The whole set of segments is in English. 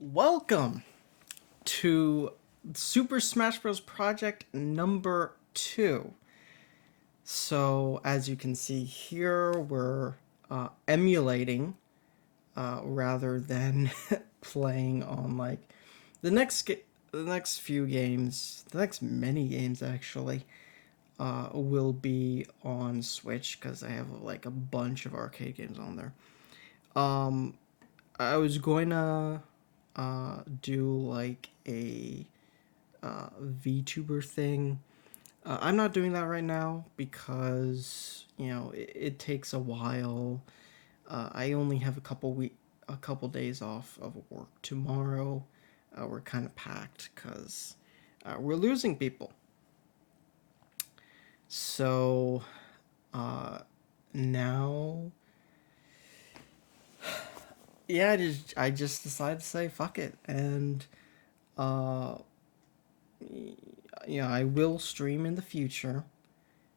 Welcome to Super Smash Bros. Project number 2. So, as you can see here, we're emulating rather than playing on like the next few games, the next many games actually, will be on Switch because I have like a bunch of arcade games on there. Um, I was going to do like a VTuber thing. I'm not doing that right now because it takes a while. I only have a couple days off of work tomorrow. We're kind of packed because we're losing people. So uh, now, yeah, I just decided to say fuck it, and uh, I will stream in the future.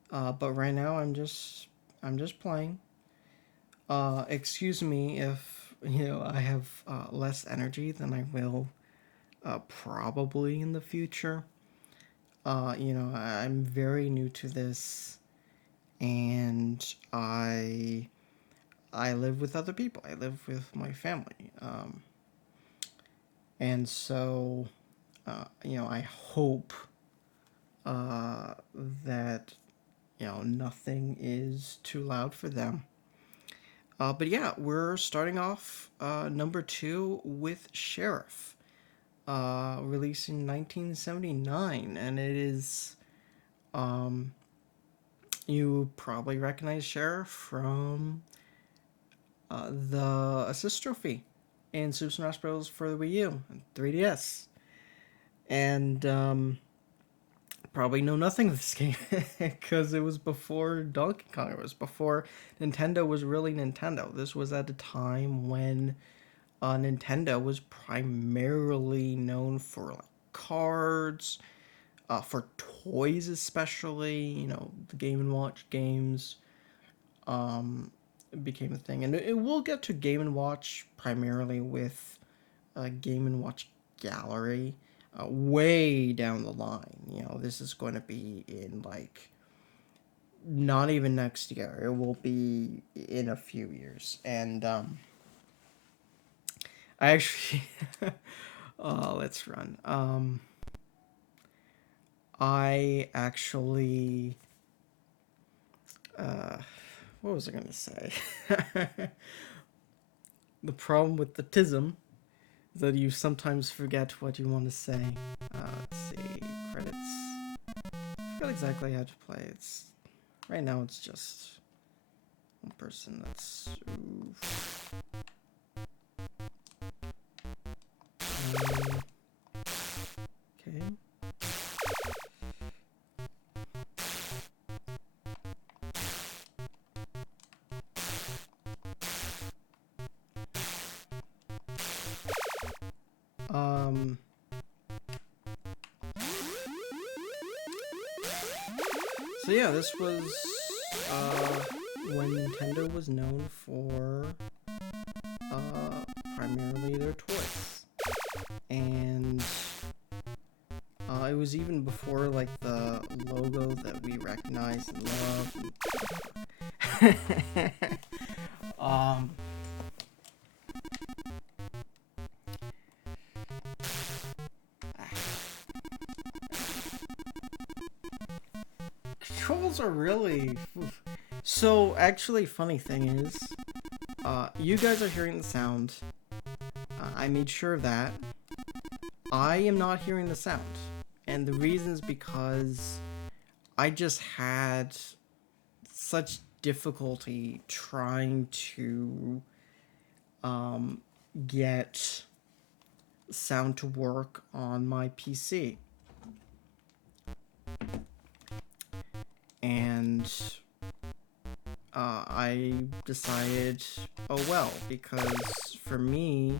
But right now I'm just playing. Excuse me if I have less energy than I will probably in the future. I'm very new to this, and I live with other people. I live with my family, and so I hope uh, that nothing is too loud for them. But yeah, we're starting off number 2 with Sheriff, released in 1979, and it is you probably recognize Sheriff from the Assist Trophy in Super Smash Bros. For the Wii U and 3DS, and probably know nothing of this game because it was before Donkey Kong. It was before Nintendo was really Nintendo. This was at a time when Nintendo was primarily known for like cards, for toys especially. The Game and Watch games became a thing, and it will get to Game and Watch primarily with Game and Watch Gallery way down the line. This is going to be in like not even next year. It will be in a few years, and I actually let's run. I actually what was I gonna say? The problem with the tism is that you sometimes forget what you want to say. Let's see, credits. I forgot exactly how to play. It's right now. It's just one person. That's oof. Okay. So yeah, this was when Nintendo was known for primarily their toys, and it was even before like the logo that we recognize and love. um, Controls are really so. Actually, funny thing is, you guys are hearing the sound. I made sure of that. I am not hearing the sound, and the reason is because I just had such difficulty trying to get sound to work on my PC. And I decided, oh well, because for me,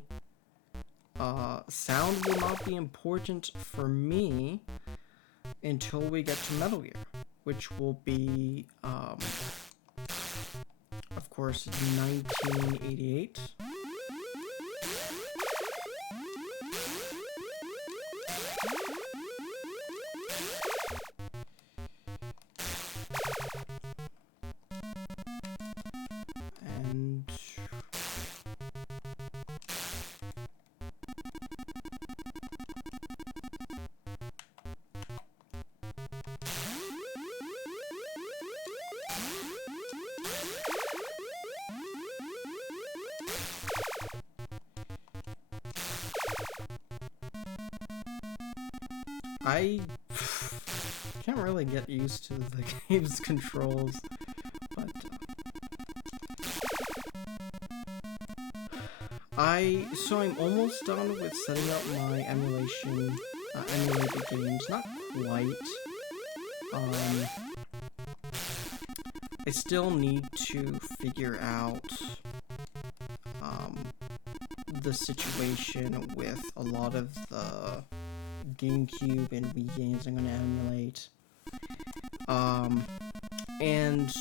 sound will not be important for me until we get to Metal Gear, which will be, of course, 1988. I can't really get used to the game's controls, but I'm almost done with setting up my emulated games. Not quite. I still need to figure out the situation with a lot of the GameCube and Wii games I'm going to emulate. And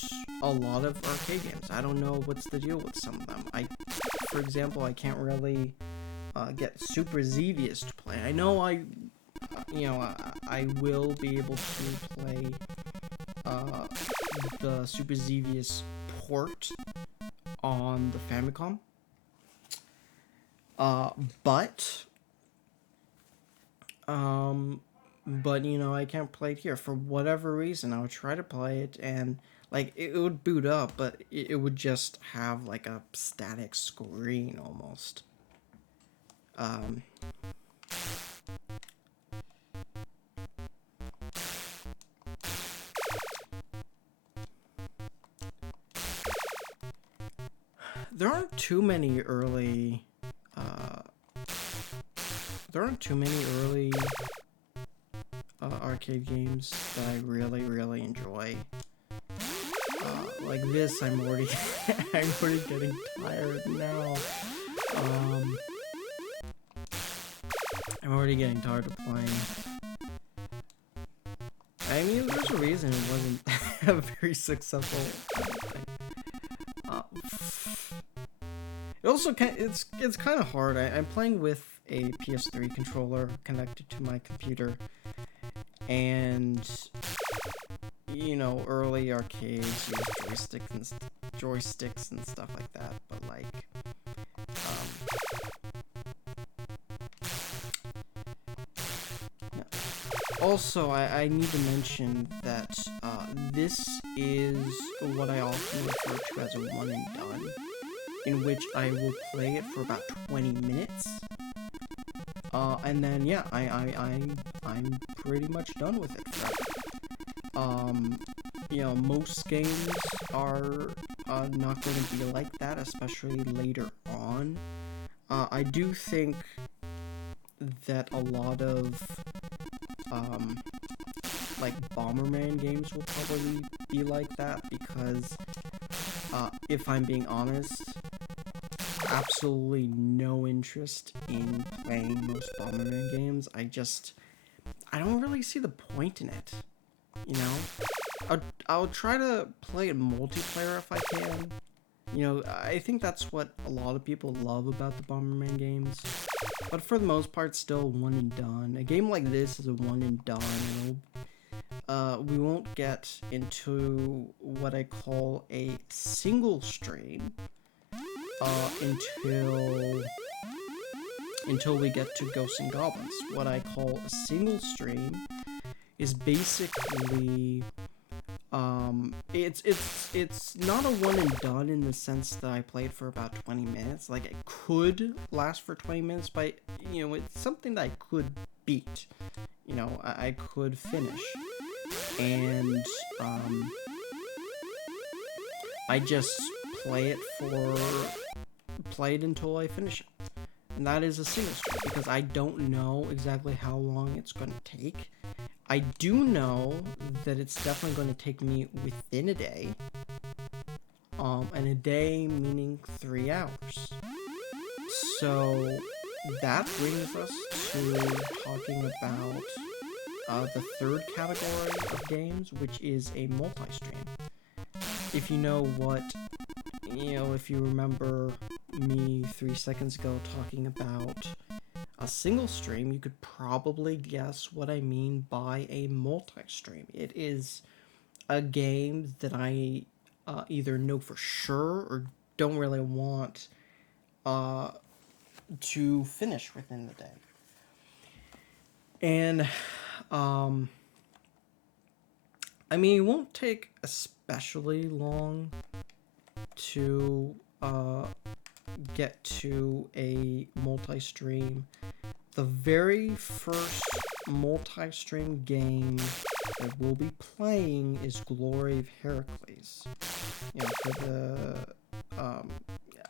a lot of arcade games. I don't know what's the deal with some of them. For example, I can't really get Super Xevious to play. I know I will be able to play the Super Xevious port on the Famicom. But you know, I can't play it here for whatever reason. I would try to play it and like it would boot up, but it would just have like a static screen almost. There aren't too many early arcade games that I really enjoy. Like this, I'm already getting tired now. I'm already getting tired of playing. I mean, there's a reason it wasn't a very successful thing. It also it's kind of hard. I'm playing with a PS3 controller connected to my computer, and you know, early arcades use joysticks and stuff like that. But like, yeah. Also, I need to mention that this is what I often refer to as a one and done, in which I will play it for about 20 minutes, and then yeah, I'm pretty much done with it forever. You know, most games are not going to be like that, especially later on. I do think that a lot of like Bomberman games will probably be like that, because if I'm being honest, absolutely no interest in playing most Bomberman games. I don't really see the point in it, you know? I'll try to play it multiplayer if I can. You know, I think that's what a lot of people love about the Bomberman games. But for the most part, still one and done. A game like this is a one and done. You know? We won't get into what I call a single stream until we get to Ghosts and Goblins. What I call a single stream is basically it's not a one and done in the sense that I played for about 20 minutes. Like, it could last for 20 minutes, but you know, it's something that I could beat. You know, I could finish. And I just play it until I finish it. And that is a single stream, because I don't know exactly how long it's going to take. I do know that it's definitely going to take me within a day. And a day meaning 3 hours. So that brings us to talking about the third category of games, which is a multi-stream. If you know if you remember me 3 seconds ago talking about a single stream, you could probably guess what I mean by a multi-stream. It is a game that I either know for sure or don't really want to finish within the day. And I mean, it won't take especially long to get to a multi-stream. the very first multi-stream game that we'll be playing is Glory of Heracles. You know, for the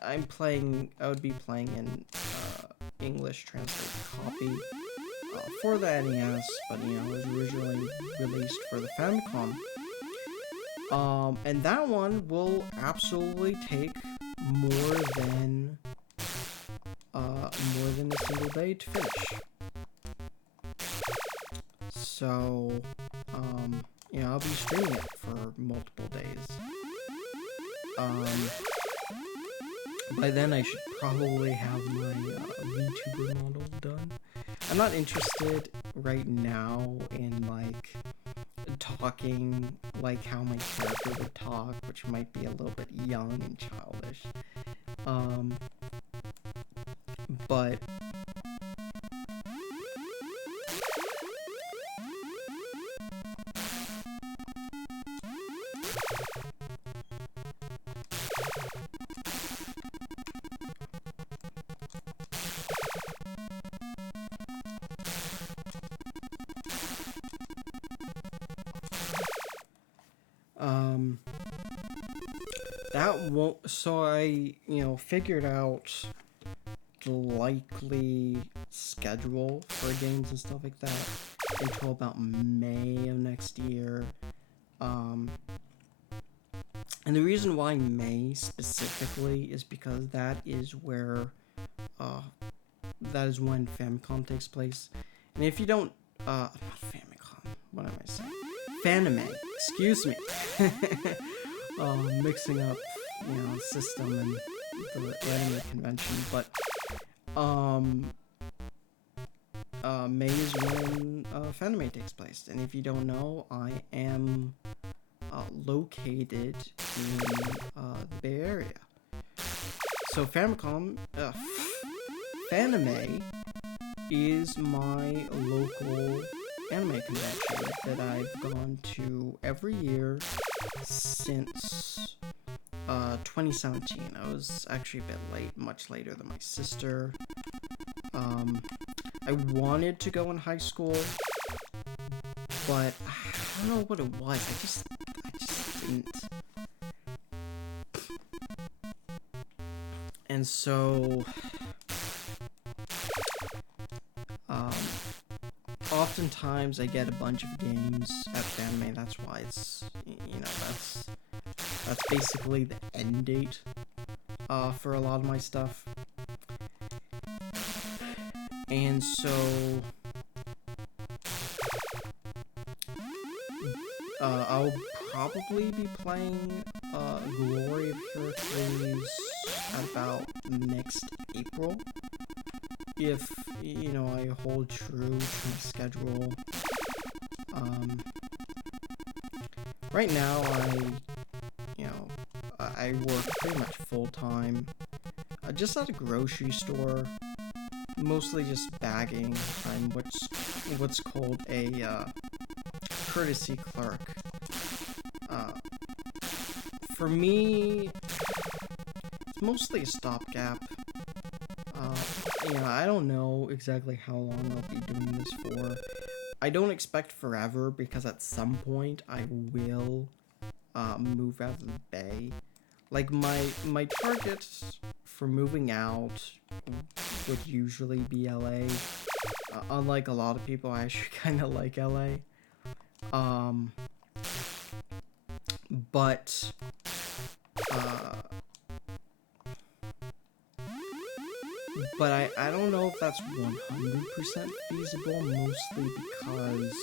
I would be playing in English translated copy for the NES, but you know, it was originally released for the Famicom. And that one will absolutely take more than a single day to finish. So, you know, I'll be streaming it for multiple days. By then I should probably have my VTuber model done. I'm not interested right now in, like, talking like how my character would talk, which might be a little bit young and childish. But that won't, so I, you know, figured out the likely schedule for games and stuff like that until about May of next year. And the reason why May specifically is because that is where, that is when Famicom takes place. And if you don't, not Famicom, what am I saying? Fanime, excuse me. Mixing up, you know, system and the anime convention, but, May is when, Fanime takes place. And if you don't know, I am, located in, the Bay Area. So Famicom, Fanime is my local anime convention that I've gone to every year since 2017. I was actually a bit late, much later than my sister. I wanted to go in high school, but I don't know what it was. I just didn't. And so, oftentimes I get a bunch of games at Fanime. That's why it's, you know, that's basically the end date for a lot of my stuff. And so I'll probably be playing Glory of Heracles at about next April, if, you know, I hold true to my schedule. Right now I work pretty much full-time, just at a grocery store, mostly just bagging. I'm what's called a courtesy clerk. For me, it's mostly a stopgap. You know, I don't know exactly how long I'll be doing this for. I don't expect forever, because at some point I will move out of the Bay. Like, my target for moving out would usually be LA. Unlike a lot of people, I actually kind of like LA. But I don't know if that's 100% feasible, mostly because,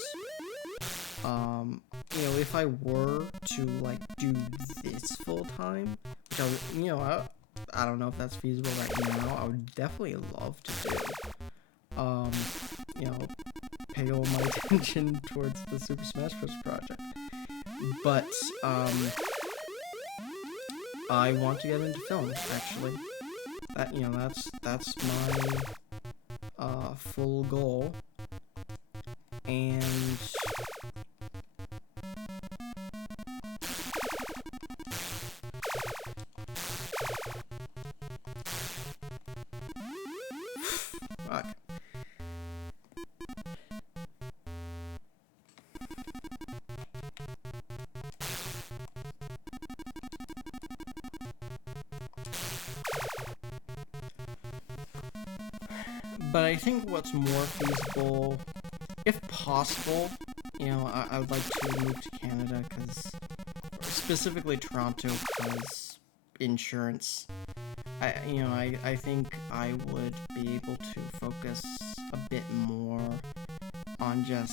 you know, if I were to, like, do this full-time, which I don't know if that's feasible right now, I would definitely love to do, you know, pay all my attention towards the Super Smash Bros. Project. But, I want to get into film, actually. That, you know, that's my full goal. And fuck. But I think what's more feasible, if possible, you know, I would like to move to Canada, because specifically Toronto, because insurance. I think I would be able to focus a bit more on just,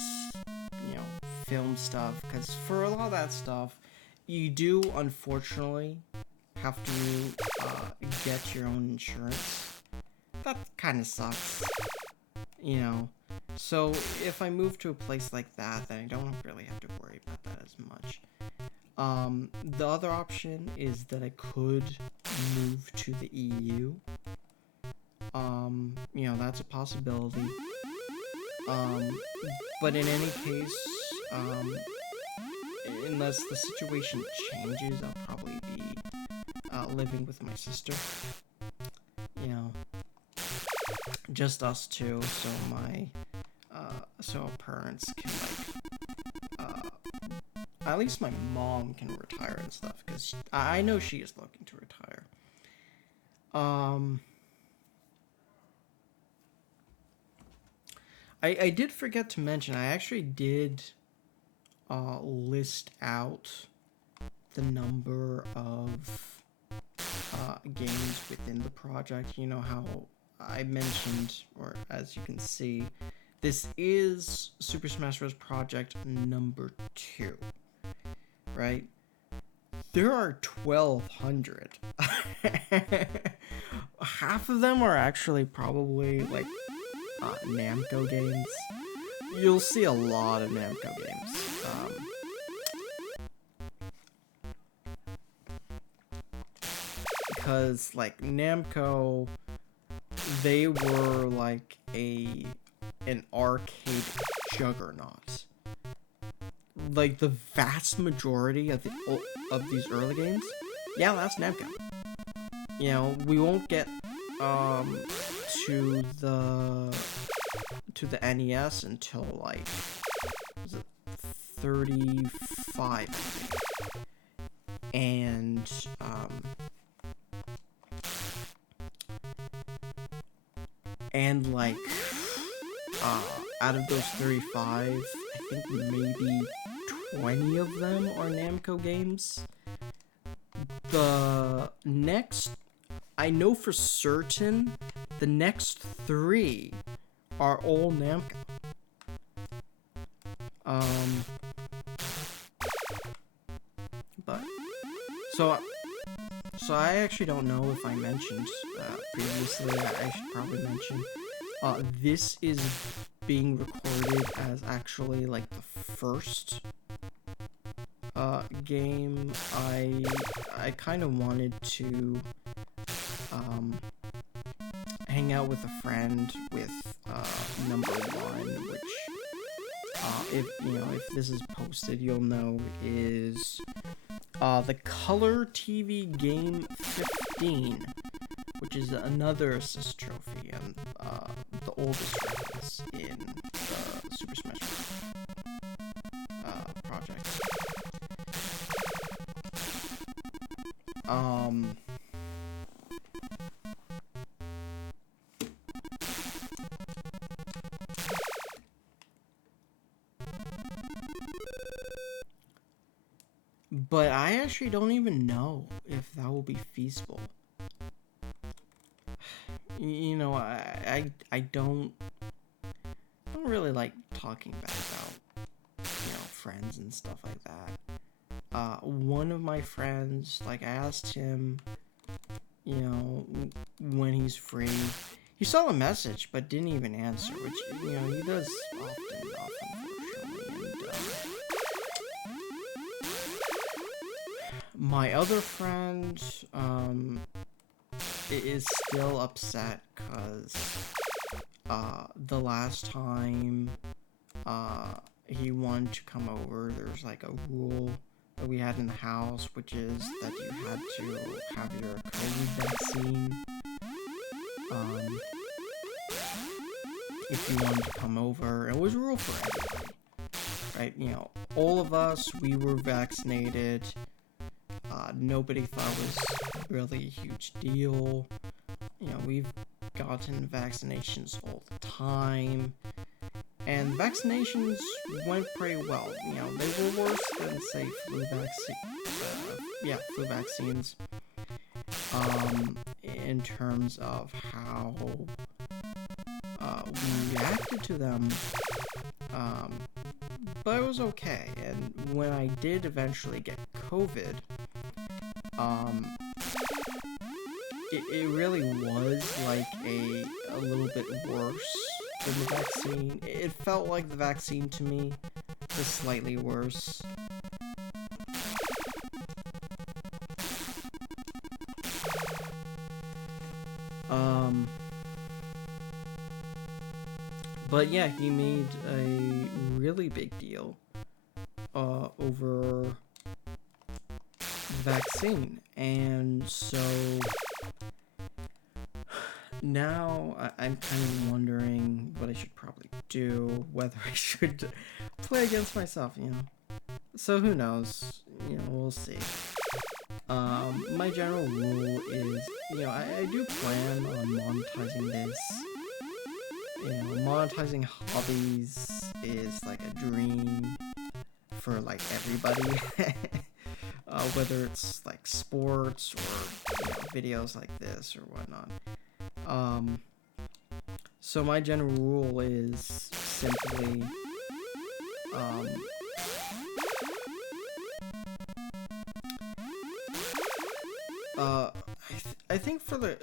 you know, film stuff, because for a lot of that stuff, you do unfortunately have to get your own insurance. That kind of sucks, you know. So if I move to a place like that, then I don't really have to worry about that as much. The other option is that I could move to the EU. You know, that's a possibility. But in any case, unless the situation changes, I'll probably be living with my sister. You know, just us two, so so our parents can, like, at least my mom can retire and stuff, because I know she is looking to retire. I did forget to mention, I actually did list out the number of games within the project. You know how I mentioned, or as you can see, this is Super Smash Bros. Project number 2, right? There are 1,200. Half of them are actually probably, like, Namco games. You'll see a lot of Namco games. Because, like, Namco, they were like an arcade juggernaut. Like, the vast majority of these early games, yeah, that's Namco. You know, we won't get to the NES until, like, was it 35, I think. And like, out of those 35, I think maybe 20 of them are Namco games. The next, I know for certain, the next 3 are all Namco. But so I actually don't know if I mentioned previously. I should probably mention. This is being recorded as actually, like, the first game. I kind of wanted to hang out with a friend with number 1, which if this is posted, you'll know is the Color TV Game 15, which is another assist trophy and the oldest reference in the Super Smash Bros. Project. But I actually don't even know if that will be feasible. You know, I don't really like talking bad about, you know, friends and stuff like that. One of my friends, like, I asked him, you know, when he's free. He saw the message, but didn't even answer, which, you know, he does often enough, unfortunately. And my other friend, is still upset because the last time he wanted to come over, there's, like, a rule that we had in the house, which is that you had to have your COVID vaccine if you wanted to come over. It was a rule for everybody, right? You know, all of us, we were vaccinated. Nobody thought it was really a huge deal. You know, we've gotten vaccinations all the time, and vaccinations went pretty well. You know, they were worse than, say, flu vaccines. In terms of how we reacted to them. But it was okay. And when I did eventually get COVID, it really was like a little bit worse than the vaccine. It felt like the vaccine to me, just slightly worse. But yeah, he made a really big deal over the vaccine, and so now I'm kind of wondering what I should probably do, whether I should play against myself, you know. So who knows? You know, we'll see. My general rule is, you know, I do plan on monetizing this. You know, monetizing hobbies is like a dream for like everybody. Whether it's like sports or, you know, videos like this or whatnot. So my general rule is simply I think for the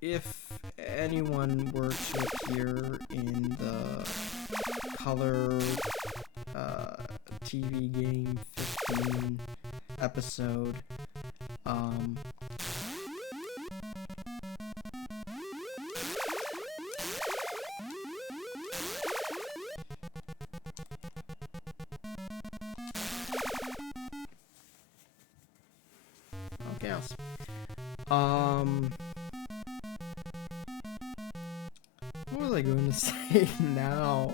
if anyone were to appear in the color TV game 15 episode, okay, what was I going to say now?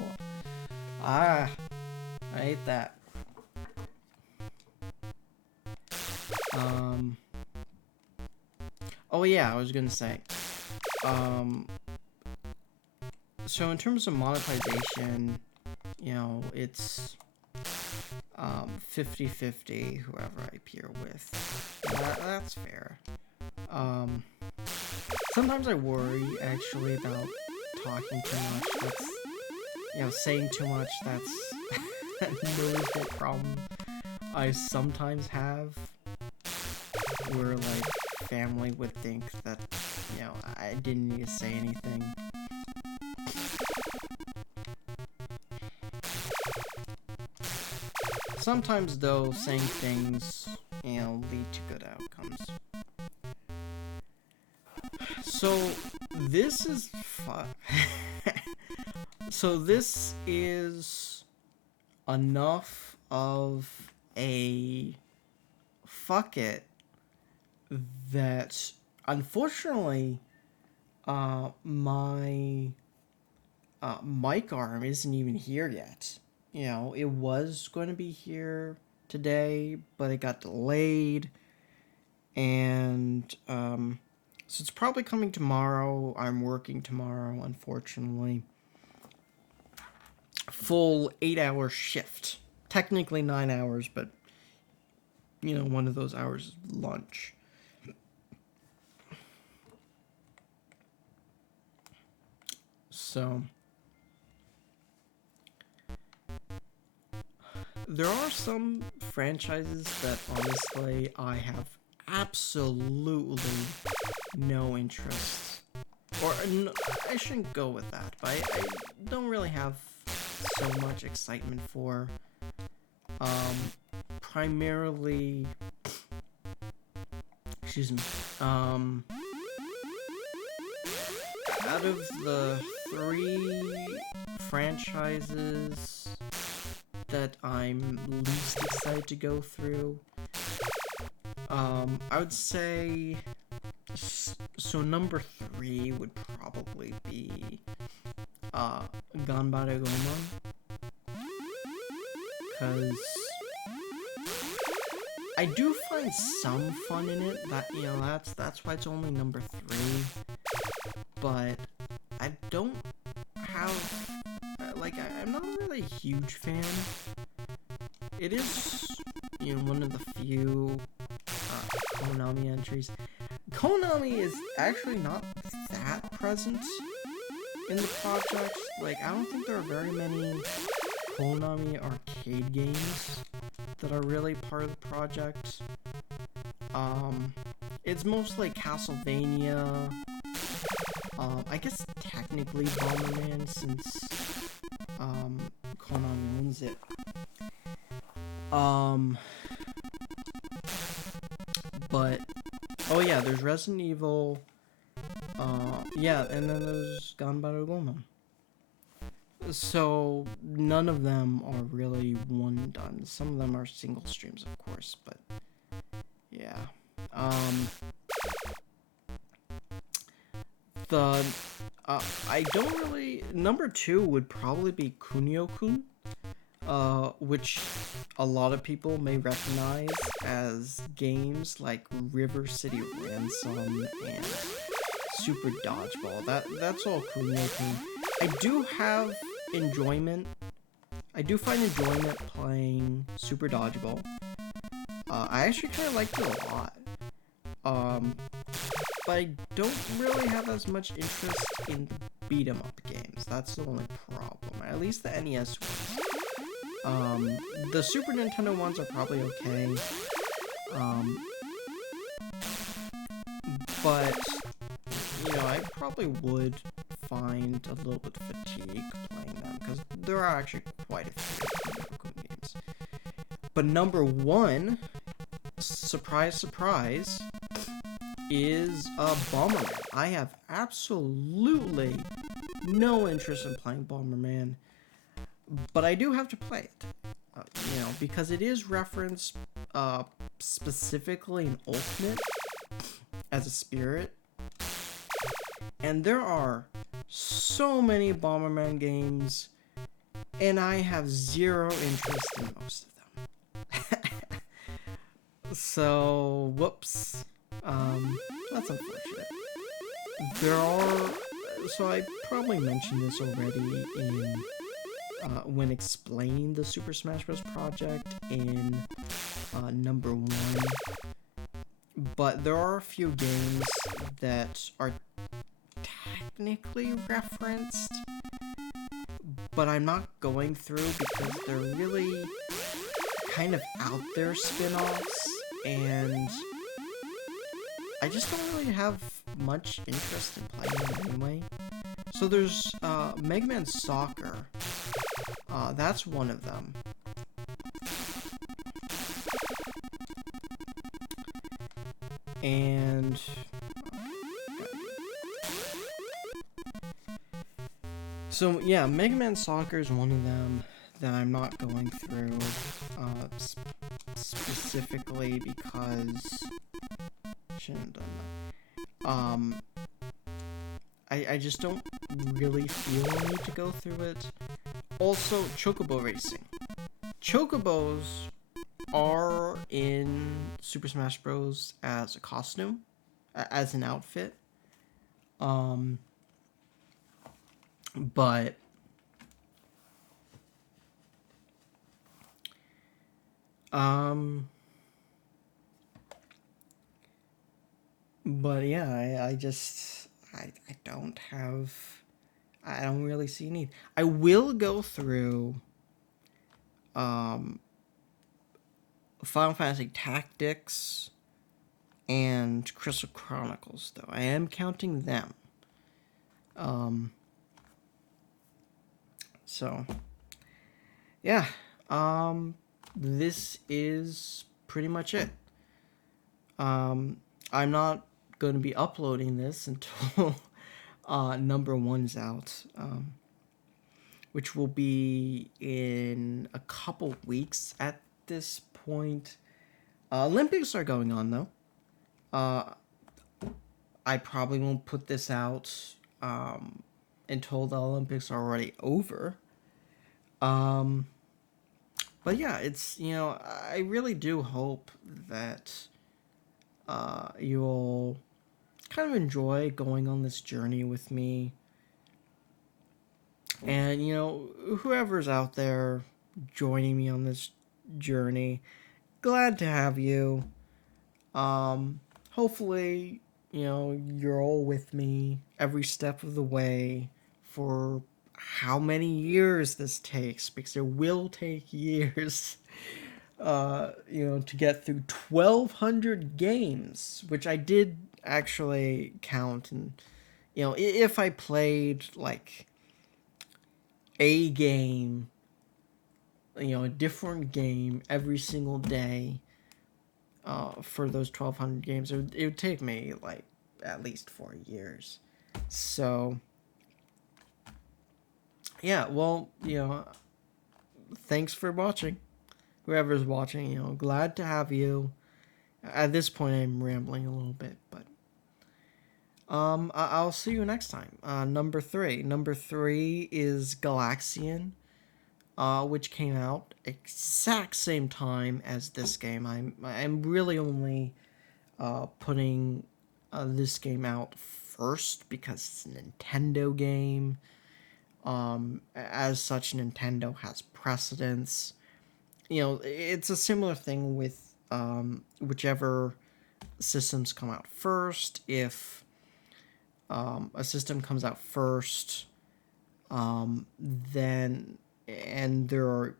I hate that. Oh yeah, I was gonna say, so in terms of monetization, you know, it's 50-50 whoever I peer with. That's fair. Sometimes I worry actually about talking too much. That's, you know, saying too much. That's another big problem I sometimes have, where like family would think that, you know, I didn't need to say anything. Sometimes though, saying things, you know, lead to good outcomes. So this is fun. So this is enough of a fuck it that unfortunately my mic arm isn't even here yet. You know, it was going to be here today, but it got delayed, and so it's probably coming tomorrow. I'm working tomorrow, unfortunately. Full 8-hour shift. Technically 9 hours, but, you know, one of those hours is lunch. So there are some franchises that honestly I have absolutely no interest, or no, I shouldn't go with that, but I don't really have so much excitement for. Primarily, excuse me, out of the 3 franchises that I'm least excited to go through, I would say, so number 3 would probably be Ganbare Goemon, because I do find some fun in it. That's why it's only number 3. But I don't have I'm not really a huge fan. It is one of the few Konami entries. Konami is actually not that present in the project. Like, I don't think there are very many Konami arcade games that are really part of the project. It's mostly Castlevania. I guess technically Bomberman, since Konami owns it. But oh yeah, there's Resident Evil. Yeah, and then there's Ganbaru Goemon. So none of them are really one and done. Some of them are single streams, of course, but yeah. I don't really. Number 2 would probably be Kunio-kun, which a lot of people may recognize as games like River City Ransom and Super Dodgeball. That's all Kunio-kun. I do find enjoyment playing Super Dodgeball. I actually kind of liked it a lot. But I don't really have as much interest in the beat 'em up games. That's the only problem. At least the NES ones. The Super Nintendo ones are probably okay. But I probably would find a little bit of fatigue playing them, because there are actually quite a few games. But number 1, surprise, surprise, is Bomberman. I have absolutely no interest in playing Bomberman, but I do have to play it, because it is referenced specifically in Ultimate as a spirit, and there are so many Bomberman games, and I have zero interest in most of them. So, whoops. That's unfortunate. So I probably mentioned this already when explaining the Super Smash Bros. Project in number 1. But there are a few games that are technically referenced, but I'm not going through because they're really kind of out there spin-offs, and I just don't really have much interest in playing them anyway. So there's Mega Man Soccer. That's one of them. And so yeah, Mega Man Soccer is one of them that I'm not going through specifically because shouldn't have done that. I just don't really feel the need to go through it. Also, Chocobo Racing. Chocobos are in Super Smash Bros. As a costume, as an outfit. But yeah, I don't really see a need. I will go through Final Fantasy Tactics and Crystal Chronicles, though. I am counting them. So yeah, this is pretty much it. I'm not going to be uploading this until number 1's out, which will be in a couple weeks at this point. Olympics are going on, though. I probably won't put this out until the Olympics are already over. But yeah, it's, I really do hope that you'll kind of enjoy going on this journey with me. And, whoever's out there joining me on this journey, glad to have you. Hopefully, you're all with me every step of the way for how many years this takes, because it will take years. To get through 1,200 games, which I did actually count. And, if I played like a game, a different game every single day for those 1,200 games, it would take me like at least 4 years. So, yeah, well, thanks for watching. Whoever's watching, glad to have you. At this point, I'm rambling a little bit, but I'll see you next time. Number three. Number three is Galaxian, which came out exact same time as this game. I'm really only putting this game out first because it's a Nintendo game. As such, Nintendo has precedence. It's a similar thing with whichever systems come out first. If a system comes out first, then and there are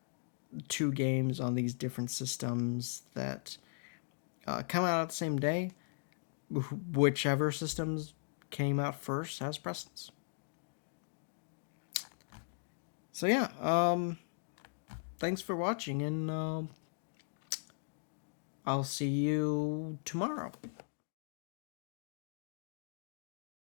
two games on these different systems that come out the same day, whichever systems came out first has precedence. So yeah, thanks for watching, and I'll see you tomorrow.